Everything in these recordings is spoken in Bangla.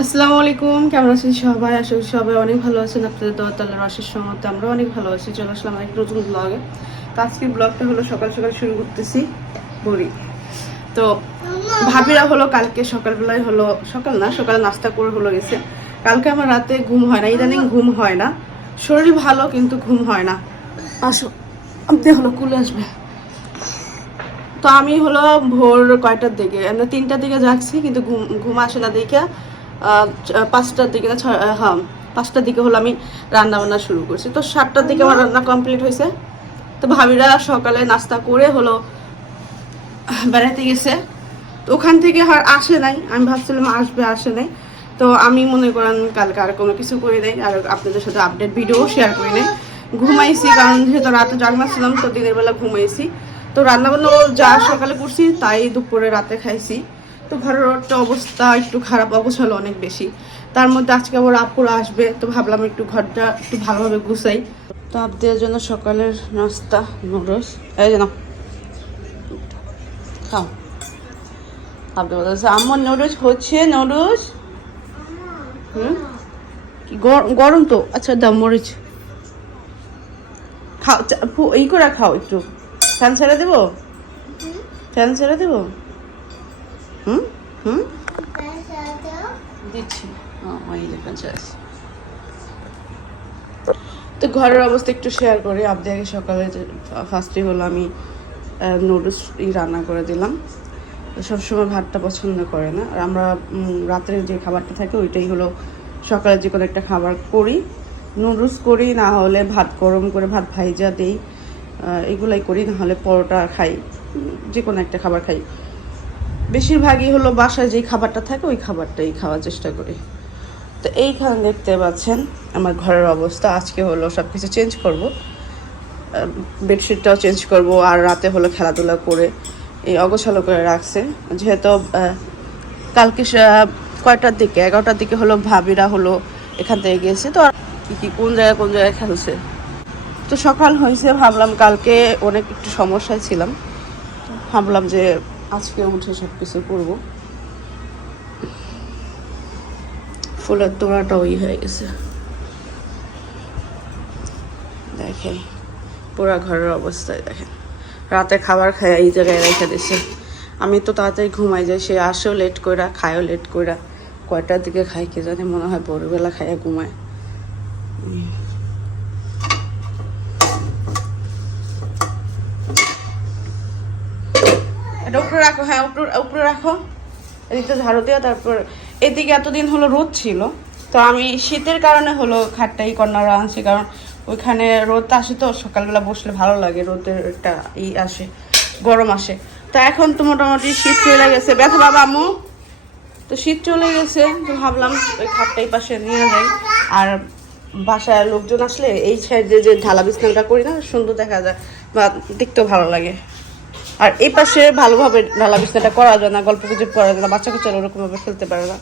আসসালামু আলাইকুম, কেমন আছেন সবাই? করি সবাই অনেক ভালো আছেন। আপনাদের দোয়াতাল্লার রসের সময় আমরা অনেক ভালো আছি। চলে আসলাম এক নতুন ব্লগে তো আজকের ব্লগটা হলো সকাল সকাল শুরু করতেছি বড়ি। তো ভাবিরা হলো কালকে সকালবেলায় হলো সকাল না, সকালে নাস্তা করে হলো গেছে। কালকে আমার রাতে ঘুম হয় না, ইদানিং ঘুম হয় না। শরীর ভালো কিন্তু ঘুম হয় না। আসো, আপনি হলো কুলে আসবে। তো আমি হলো ভোর কয়টার দিকে, আমরা তিনটার দিকে যাচ্ছি, কিন্তু ঘুম ঘুম আসে না দেখে। পাঁচটার দিকে হ্যাঁ পাঁচটার দিকে হলো আমি রান্না বান্না শুরু করছি। তো সাতটার দিকে আমার রান্না কমপ্লিট হয়েছে। তো ভাবিরা সকালে নাস্তা করে হলো, বেড়াতে গেছে। তো ওখান থেকে আর আসে নাই। আমি ভাবছিলাম আসবে, আসে নাই। তো আমি মনে করেন কালকে আর কোনো কিছু করি নাই। আর আপনাদের সাথে আপডেট ভিডিও শেয়ার করি নাই। ঘুমাইছি, কারণ যেহেতু রাতে জাগনা ছিলাম তো দিনের বেলা ঘুমাইছি। তো রান্নাবান্না যা সকালে করছি, তাই দুপুরে রাতে খাইছি। তো ঘরের অবস্থা, একটু খারাপ অবস্থা অনেক বেশি। তার মধ্যে আজকে আবার আপুরা আসবে, তো ভাবলাম একটু ঘরটা একটু ভালোভাবে গুছাই। তো আপনাদের জন্য সকালের নাস্তা, নুডলস। এই যেন খাও। আপনি বলতেছে আমার নুডলস হচ্ছে, নুডলস? হুম? গরম তো। আচ্ছা দাও, মরিচ। খাও ই করে খাও একটু। ফ্যান ছেড়ে দেবো? ফ্যান ছেড়ে দেবো? হুম? হুম? দিচ্ছি। তো ঘরের অবস্থা একটু শেয়ার করি। আপনি আগে সকালে ফার্স্টে হলো আমি নুডলস রান্না করে দিলাম। সবসময় ভাতটা পছন্দ করে না। আর আমরা উম, রাত্রে যে খাবারটা থাকে ওইটাই হলো সকালে যে কোনো একটা খাবার করি। নুডলস করি না হলে ভাত গরম করে ভাত ভাইজা দিই। এগুলাই করি না হলে পরোটা খাই। যে কোনো একটা খাবার খাই। বেশিরভাগই হলো বাসায় যেই খাবারটা থাকে, ওই খাবারটাই খাওয়ার চেষ্টা করি। তো এইখানে দেখতে পাচ্ছেন আমার ঘরের অবস্থা। আজকে হলো সব কিছু চেঞ্জ করব বেডশিটটাও চেঞ্জ করব আর রাতে হলো খেলাধুলা করে, এই অগোছালো করে রাখছে। যেহেতু কালকে কয়টার দিকে? এগারোটার দিকে হলো ভাবিরা হলো এখান থেকে গেছে তো কি, কোন জায়গায় কোন জায়গায় খেলছে? তো সকাল হয়েছে, ভাবলাম কালকে অনেক একটু সমস্যায় ছিলাম। ভাবলাম যে আজকে উঠে সব কিছু করব। ফুলের তোড়াটা ওই হয়ে গেছে। দেখে পুরা ঘরের অবস্থায় দেখেন। রাতে খাবার খায় এই জায়গায় রেখে দিছে। আমি তো তাড়াতাড়ি ঘুমাই যাই, সে আসেও লেট কইরা, খায়ও লেট কইরা, কয়টার দিকে খাই কে জানি, মনে হয় ভোরবেলা খাইয়া ঘুমায়। এটা উপরে রাখো হ্যাঁ উপরে উপরে রাখো। এদিকটা ঝাড়ু দেওয়া তারপর এদিকে এতদিন হলো রোদ ছিল, তো আমি শীতের কারণে হলো খাটটাই কর্নার আনছি কারণ ওইখানে রোদ আসে তো, সকালবেলা বসলে ভালো লাগে, রোদের একটা ই আসে, গরম আসে। তো এখন তো মোটামুটি শীত চলে গেছে। ব্যথা বাবা আম্মু? তো শীত চলে গেছে, তো ভাবলাম ওই খাটটা এই পাশে নিয়ে যাই। আর বাসায় লোকজন আসলে এই সাইডে যে ঢালা বিছানাটা করি না, সুন্দর দেখা যায়, বা দেখতেও ভালো লাগে। আর এই পাশে ভালোভাবে ঢালা বিছনাটা করা যায় না, গল্প গুজব করা যায় না, বাচ্চা কাচ্চারা ওরকমভাবে খেলতে পারে না।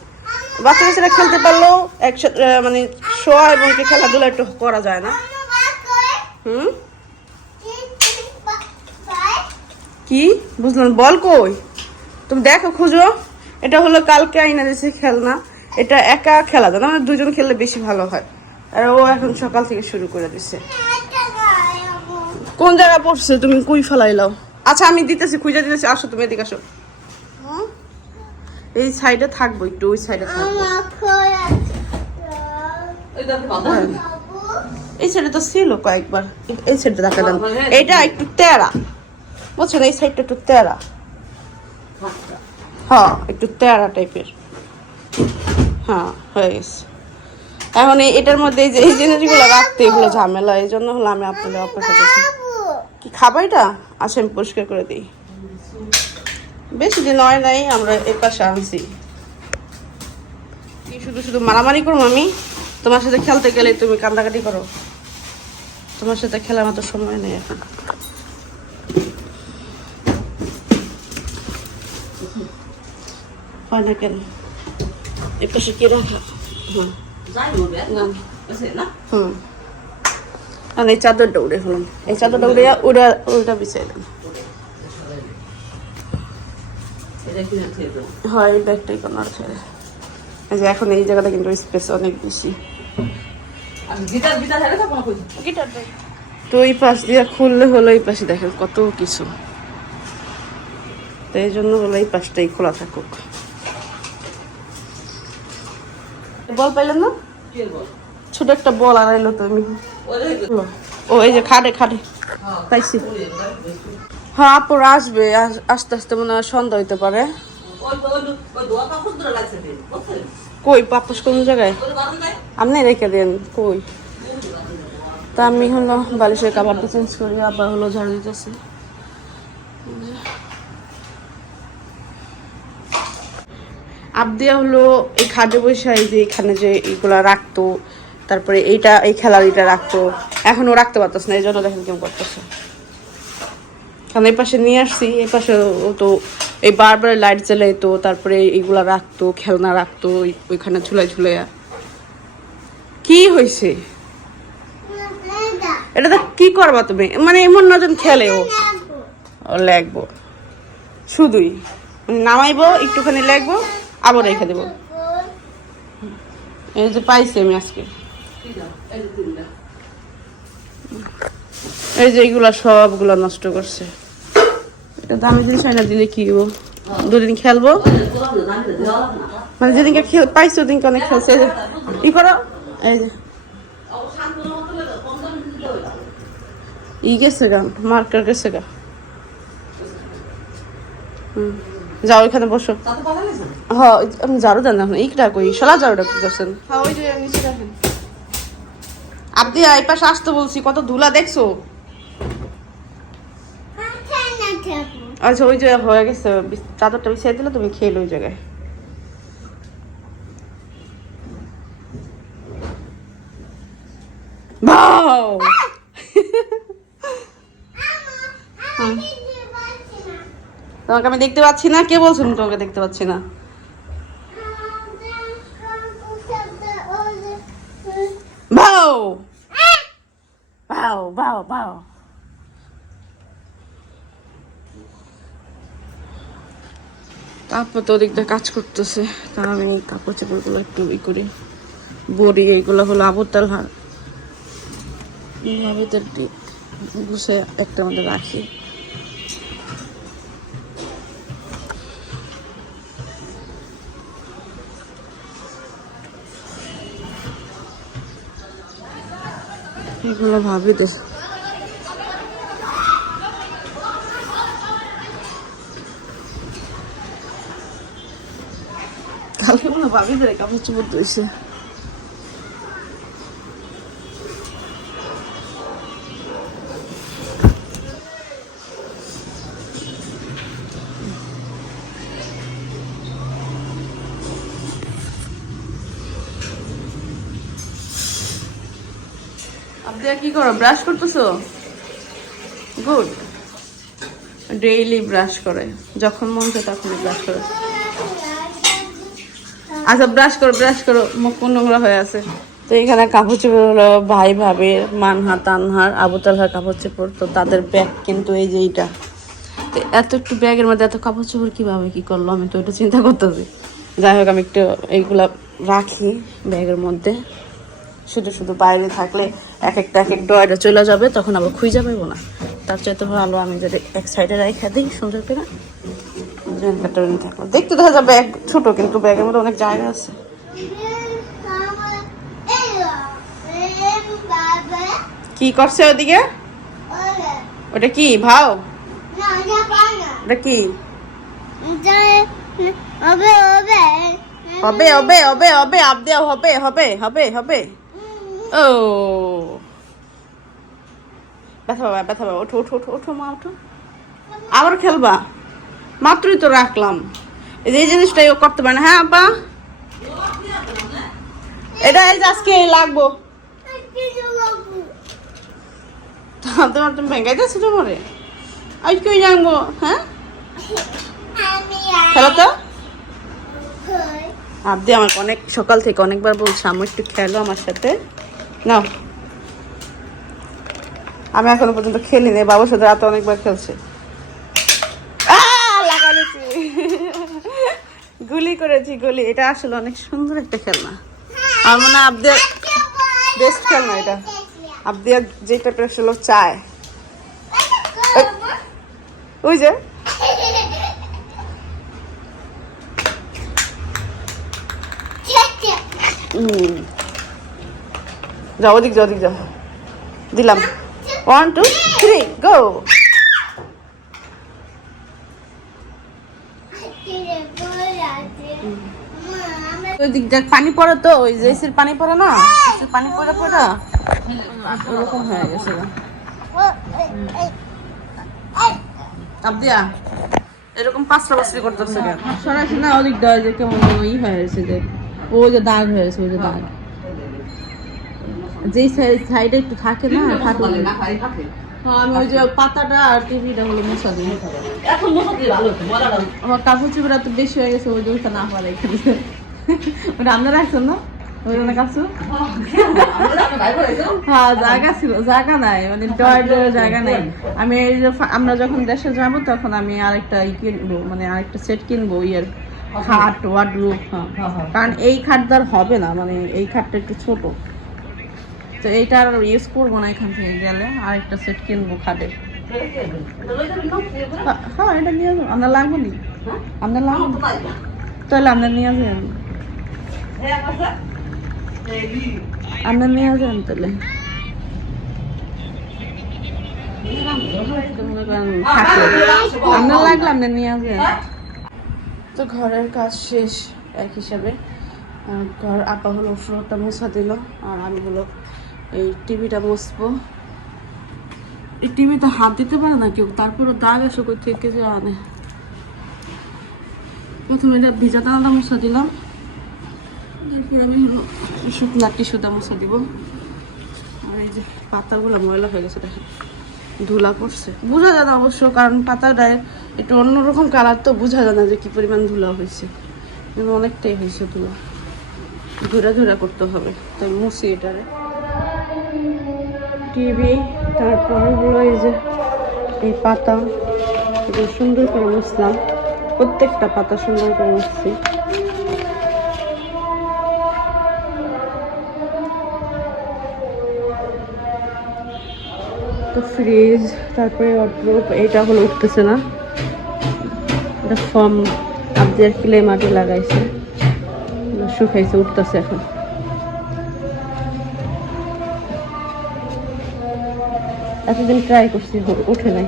বাচ্চা কাচ্চারা খেলতে পারলেও একসাথে মানে শোয়া এবং কি খেলাধুলা একটু করা যায় না। হুম? কি? বুঝলাম, বল কই? তুমি দেখো, খুঁজো। এটা হলো কালকে আইনা দিয়েছে খেলনা। এটা একা খেলা যায় না মানে দুজন খেললে বেশি ভালো হয়। আর ও এখন সকাল থেকে শুরু করে দিছে। কোন জায়গায় পড়ছে? তুমি কুই ফেলাইলাও আচ্ছা আমি দিতেছি খুঁজে দিতেছি। আসো তুমি এদিকে আসো। এই সাইডে থাকব একটু ওই সাইডে থাকব। হ্যাঁ। এই সাইডে তো ছিল কয়েকবার। এই- সাইডে দেখা দেন এইটা একটু তেরা। বুঝছেন এই সাইডটা একটু তেরা। হ্যাঁ একটু তেরা টাইপের। হ্যাঁ হয়ে গেছে। এখন এটার মধ্যে এই যে এই জিনিসগুলো রাখতে এগুলো ঝামেলা এই জন্য হলো আমি আপনাদের অপেক্ষা করছি। কি খাবা এটা? আচ্ছা আমি পরিষ্কার করে দিই। বেশি দিন হয় নাই আমরা এর পাশে আনছি। কি শুধু শুধু মারামারি করো আমি? তোমার সাথে খেলতে গেলে তুমি কান্দাকাটি করো। তোমার সাথে খেলার মতো সময় নেই এখন। হয় না কেন? এর পাশে কি রাখা? হুম। না? হুম। আর এই চাদরটা উড়ে ফেলাম এই চাদরটা উড়ে উড়া উল্টা বিছাইলাম হয় এই ব্যাগটাই কর্নার ছেড়ে এই যে এখন এই জায়গাটা কিন্তু স্পেস অনেক বেশি। তো কোনো এই পাশ দিয়ে খুললে হলো এই পাশে দেখেন কত কিছু। তো এই জন্য হলো এই পাশটাই খোলা থাকুক। বল পাইলেন না? ছোট একটা বল আনাইলো তো আমি। ওরে ও, এই যে খাটে খাটে। পাইছি। হ্যাঁ আপুর আসবে, আস- আস্তে আস্তে মনে হয় সন্ধ্যা হইতে পারে। কই পাপাস কোন জায়গায়? আপনি রেখে দেন, কই? তা আমি হলো বালিশের কাবারটা চেঞ্জ করি, আবার হলো ঝাড়ু দিতেছি। আবদিয়া হলো এই খাটে বসে যে এখানে যে এগুলা রাখতো তারপরে এইটা, এই খেলাড়িটা রাখতো। এখন ও রাখতে পারতেছে না, এই জন্য দেখেন কেমন করতেছে। কারণ এই পাশে নিয়ে আসছি, এই পাশে ও তো এই বারবার লাইট জ্বালাই তো তারপরে এইগুলা রাখতো, খেলনা রাখতো ওইখানে ঝুলাই ঝুলাইয়া। কি হয়েছে এটা তো কি করবা তুমি? মানে এমন না যেন খেলে ও। লাগবো শুধুই। নামাইবো, একটুখানি লাগবো আবার রেখে দেবো। এই যে পাইছি আমি আজকে। এই যে এইগুলা সবগুলা নষ্ট করছে। এটা দামি জিনিস হয় না দিলে কি হব দুদিন খেলব? মানে যেদিনকে পাইছি ওদিনকে অনেক খেলছে। ই করো। এই যে। ই গেছে গা মার্কার গেছে গা। হুম যাও এখানে বসো। হ্যাঁ আমি ঝাড়ু দেন না এইটা কই? শালা ঝাড়ুটা কি করছেন? হ্যাঁ ওই যে আপনি এই পাশে আসতে বলছি, কত ধুলা দেখছ? আচ্ছা ওই যে হয়ে গেছে চাদরটা বিছিয়ে দিলে তুমি খেলো ওই জায়গায়। তোমাকে আমি দেখতে পাচ্ছি না, কে বলছো তোমাকে দেখতে পাচ্ছি না? বাও বাও বাও বাও তারপর তো ওদিকটা কাজ করতেছে। তা আমি এই কাপড় চাপড়গুলো একটু ই করি। বড়ি এইগুলো হলো আবরতাল হার ভিতরটি গুছে একটা আমাদের রাখি। এগুলো ভাবি দে। কালকে মনে ভাবি দে কাপড় চুপড় ধুইছে। আপনি কি করো? ব্রাশ করতেছো? গুড ডেইলি ব্রাশ করে। যখন মন চায় তখনই ব্রাশ করে। আচ্ছা ব্রাশ করো ব্রাশ করো। মুখ নোংরা হয়ে আছে। তো এখানে কাপড় চোপড় হলো ভাই ভাবের মানহা তানহার আবু তালহার কাপড় চোপড় তো তাদের ব্যাগ কিন্তু এই যে এইটা। তো এত একটু ব্যাগের মধ্যে এত কাপড় চোপড় কীভাবে কি করল? আমি তো এটা চিন্তা করতেছি। যাই হোক, আমি একটু এইগুলা রাখি ব্যাগের মধ্যে। শুধু শুধু বাইরে থাকলে এক একটা এক এক ডয়ারে চলে যাবে তখন আবার খুঁজে পাবো না তার চাইতে ভালো আমি যদি এক সাইডে রাখা দিই সুন্দর করে। থাকল। দেখতে দেখা যাবে ব্যাগ ছোটো কিন্তু ব্যাগের মধ্যে অনেক জায়গা আছে। কি করছে ওদিকে? ওটা কি ভাও? ওটা কি? হবে হবে। হবে হবে আপ দেওয়া হবে হবে হবে হবে। ও। ব্যথা বাবা ব্যথা বাবা ওঠো ওঠো ওঠো ওঠো মা ওঠো। আবার খেলবা। মাত্রই তো রাখলাম। এই যে এই জিনিসটাই করতে পারে না। হ্যাঁ আপা এটা এই আজকে লাগবো। তোমার তুমি ভেঙ্গাইতেছো তোমারে আজ কই জানব হ্যাঁ? খেলো তো? আপনি আমাকে অনেক সকাল থেকে অনেকবার বলছে আমি একটু খেলো আমার সাথে। নাও। আমি এখনও পর্যন্ত খেলি খেলিনি বাবুর সাথে রাতে অনেকবার খেলছে। লাগালেছি গুলি করেছি গুলি। এটা আসলে অনেক সুন্দর একটা খেলনা। আমার মনে হয় আব্দের বেস্ট খেলনা এটা। আব্দি যেটা আসলে চায়। ওই যে। হুম যাও, ওদিক যাও ওদিক যাও। দিলাম। ওয়ান টু থ্রি গো পানি পড়ে তো, ওই যে পানি পড়ে না? পানি পড়ে পড়ে। ওরকম হয়ে গেছে। এরকম পাঁচটা বছর করতেছে না ওদিক দেওয়া হয়েছে ও যে দাগ হয়েছে ওই যে দাগ। যেই সাইডে একটু থাকে না থাকে। না হ্যাঁ, আমি ওই যে পাতাটা আর টিভিটা হলো মশা দিই এখন মতো দিয়ে ভালো আমার কাপড় চোপড়া তো বেশি হয়ে গেছে ওই যে ওইটা না পারে এখানে। ওটা আপনারা রাখছেন না? জন্য আমরা হ্যাঁ জায়গা নাই মানে জায়গা নাই। আমি আমরা যখন দেশে যাব তখন আমি আরেকটা কিনবো মানে আরেকটা সেট কিনবো ইয়ের খাট ওয়ার্ডরোব হ্যাঁ। কারণ এই খাটদার হবে না মানে এই খাটটা একটু ছোট। তো এইটা আর ইউজ করব না এখান থেকে গেলে। আরেকটা সেট কিনবো খাটের হ্যাঁ, হ্যাঁ এটা নিয়ে যাব আপনার লাগবে নি? আপনার লাগবে না? তাহলে আপনার নিয়ে যাবেন আপনার নিয়ে যাবেন তাহলে। করেন থাকলে। আপনার লাগলে আপনার নিয়ে আসবেন তো ঘরের কাজ শেষ এক হিসাবে। ঘর আপা হলো ফ্লোরটা মোছা দিল আর আমি হলো এই টিভিটা মুছবো এই টিভিতে হাত দিতে পারে না কেউ তারপরে দাগ এসে কই থেকে যে আনে। প্রথমে এটা ভিজা টানাটা মুছা দিলাম। তারপর আমি হলো শুকনা টিস্যুটা মুছা দিব। আর এই যে পাতাগুলো ময়লা হয়ে গেছে, দেখেন। ধুলা পড়ছে। বোঝা যায় না অবশ্য, কারণ পাতাটায় একটু অন্যরকম কালার তো বোঝা যায় না যে কি পরিমাণ ধুলা হয়েছে। অনেকটাই হয়েছে ধুলা। ধুরা ধুরা করতে হবে, তাই মুছি এটারে। টিভি, তারপর হলো এই যে এই পাতা সুন্দর করে মুছলাম। প্রত্যেকটা পাতা সুন্দর করে মুছছি। তো ফ্রিজ তারপরে ওয়ার্ড্রোব এটা হলো উঠতেছে না। এটা ফর্ম আবদের ক্লে মাটি লাগাইছে। শুকাইছে, উঠতেছে এখন। এতদিন ট্রাই করছি ওঠে নাই।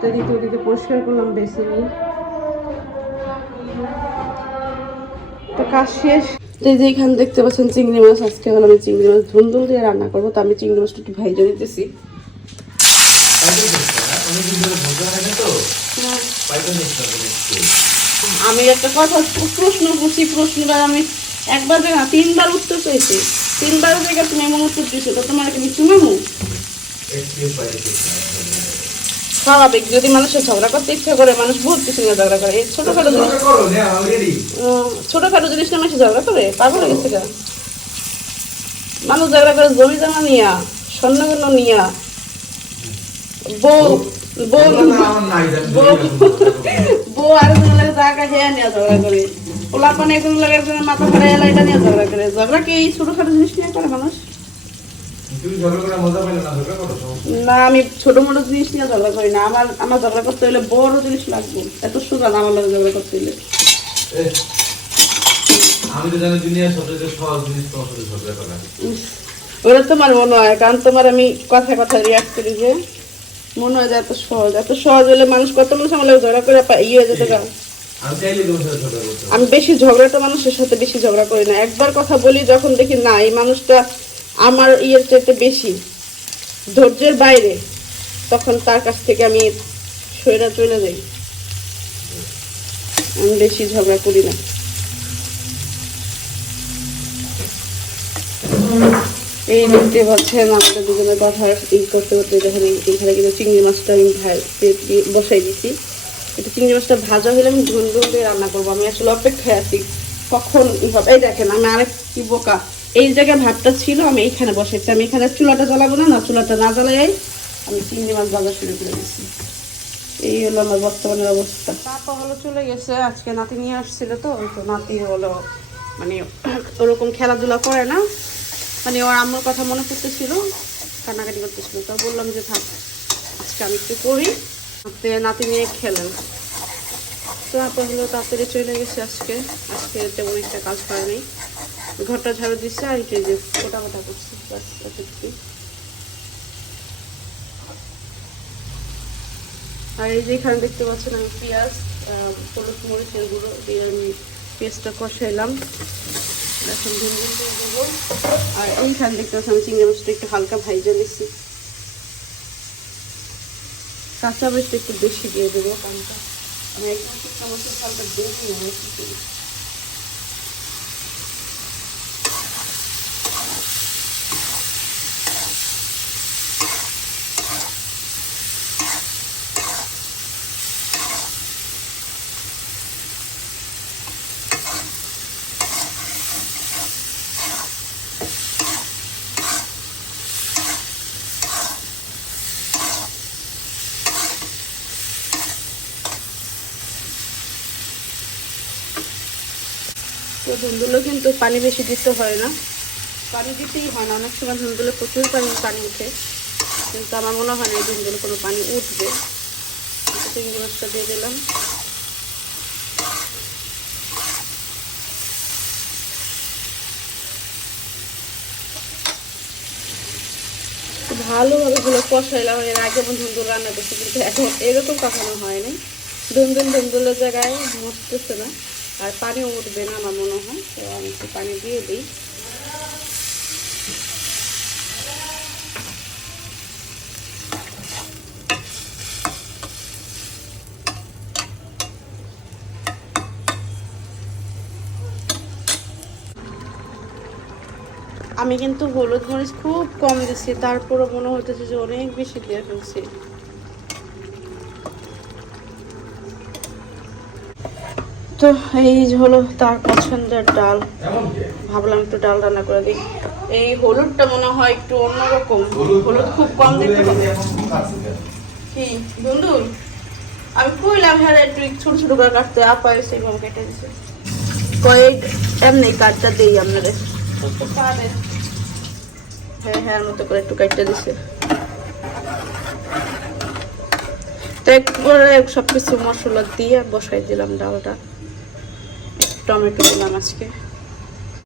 তো দিতে ওদিকে পরিষ্কার করলাম তো কাজ শেষ। তো এই যে এখানে দেখতে পাচ্ছেন চিংড়ি মাছ আজকে হলো আমি চিংড়ি মাছ ধুন্দুল দিয়ে রান্না করব। তো আমি চিংড়ি মাছটা একটু ভাইজে নিতেছি আমি একটা কথা প্রশ্ন করছি প্রশ্নটা আমি একবার না তিনবার উত্তর চাইছি তিনবার থেকে তুমি এমন উত্তর দিছো তো তোমার কি কিছু মামু স্বাভাবিক যদি মানুষের ঝগড়া করতে ইচ্ছা করে মানুষ বহুত কিছু নিয়ে ঝগড়া করে। এই ছোটখাটো জিনিস ছোটখাটো জিনিস নিয়ে মানুষ ঝগড়া করে পাগল হয়ে গেছে মানুষ ঝগড়া করে জমি জমা নিয়া স্বর্ণগুলো নিয়া বউ বউ বউ বউ আর ঝগড়া করে। পোলা পানে কোনো লাগে একজনের মাথা এলা এটা নিয়ে ঝগড়া করে। ঝগড়া কি এই ছোটখাটো জিনিস নিয়ে করে মানুষ? না আমি ছোট মোটো জিনিস নিয়ে ঝগড়া করি না। আমার আমার ঝগড়া করতে হলে বড় জিনিস লাগবে। এত সোজা না আমার লাগে ঝগড়া করতে হলে আমি তো জানি দুনিয়ার সবচেয়ে সহজ জিনিস তোমার সাথে ঝগড়া করা। ওরা তোমার মনে হয় কারণ তোমার আমি কথা কথা রিয়াক্ট করি যে মনে হয় যে এত সহজ। এত সহজ হলে মানুষ কত মানুষ আমার ঝগড়া করে ইয়ে যেতে পারি। আমি বেশি ঝগড়াটা মানুষের সাথে বেশি ঝগড়া করি না। একবার কথা বলি, যখন দেখি না, এই মানুষটা আমার ইয়ের চাইতে বেশি ধৈর্যের বাইরে, তখন তার কাছ থেকে আমি সইরা চলে যাই। আমি বেশি ঝগড়া করি না। এই দেখতে পাচ্ছেন, আমাদের দুজনের কথা ই করতে করতে যখন এই- এখানে কিন্তু চিংড়ি মাছটা আমি ভাই- বসাই দিছি। এটা চিংড়ি মাছটা ভাজা হলে আমি ঝোল ঝোল দিয়ে রান্না করব। আমি আসলে অপেক্ষায় আছি, কখন এই দেখেন, আমি আরেক কি বোকা। এই জায়গায় ভাতটা ছিল, আমি এইখানে বসাইছি। আমি এখানে চুলাটা জ্বালাবো না না, চুলাটা না জ্বালাই আমি চিংড়ি মাছ ভাজা শুরু করে দিচ্ছি এই হলো আমার বর্তমানের অবস্থা। পাপা হলো চলে গেছে, আজকে নাতি নিয়ে আসছিল তো, ওই তো নাতি হলো মানে ওরকম খেলাধুলা করে না। মানে ওর আম্মুর কথা মনে পড়তেছিল, কান্নাকাটি করতেছিল। তো বললাম যে, থাক, আজকে আমি একটু করি। নাতি নিয়ে খেলেন তো হলো তাড়াতাড়ি চলে গেছে আজকে। আজকে তেমন একটা কাজ ঘরটা ঝাড়ু দিচ্ছে আর কি যে ফোটা ফোটা করছে বাস এতটুকুই। আর এই যে এখানে দেখতে পাচ্ছেন আমি পেঁয়াজ হলুদ দিয়ে আমি পেঁয়াজটা কষাইলাম। এখন দেবো। আর এইখানে দেখতে পাচ্ছেন আমি চিংড়ি মাছটা একটু হালকা ভাইজা নিচ্ছি। কাঁচা মরিচটা একটু বেশি দিয়ে দেবো কারণটা আমি একদম শুকনো মরিচের হালকা দিয়ে তো ধুন্দুলো কিন্তু পানি বেশি দিতে হয় না। পানি দিতেই হয় না, অনেক সময় ধুন্দুলে প্রচুর পানি পানি উঠে কিন্তু আমার মনে হয় না এই ধুন্দুলে কোনো পানি উঠবে। চিংড়ি মাছটা দিয়ে দিলাম। ভালোভাবে হলো কষাইলাম, এর আগে ধুন্দুল রান্না করছি, কিন্তু এখন এরকম কখনো হয় নাই ধুন্দুল ধুন্দুলের জায়গায় মরতেছে না। আর পানি উঠবে না আমার মনে হয়, তো আমি একটু পানি দিয়ে দিই। আমি কিন্তু হলুদ মরিচ খুব কম দিচ্ছি তারপরও মনে হইতেছে যে অনেক বেশি দিয়ে ফেলছি। তো এই হলো তার পছন্দের ডাল। ভাবলাম একটু ডাল রান্না করে দিই। এই হলুদটা মনে হয় একটু অন্যরকম। হলুদ খুব কম দিতে হবে? কি? বন্ধু আমি কইলাম হ্যাঁ একটু ছোট ছোট করে কাটতে। আপা এসে এভাবে কেটে দিছে। কয়েক এমনি কাটটা দিই আপনাদের হ্যাঁ হ্যাঁ মতো করে একটু কাটতে দিছে। তো একবারে সব কিছু মশলা দিয়ে বসাই দিলাম ডালটা। টমেটো দিলাম আজকে।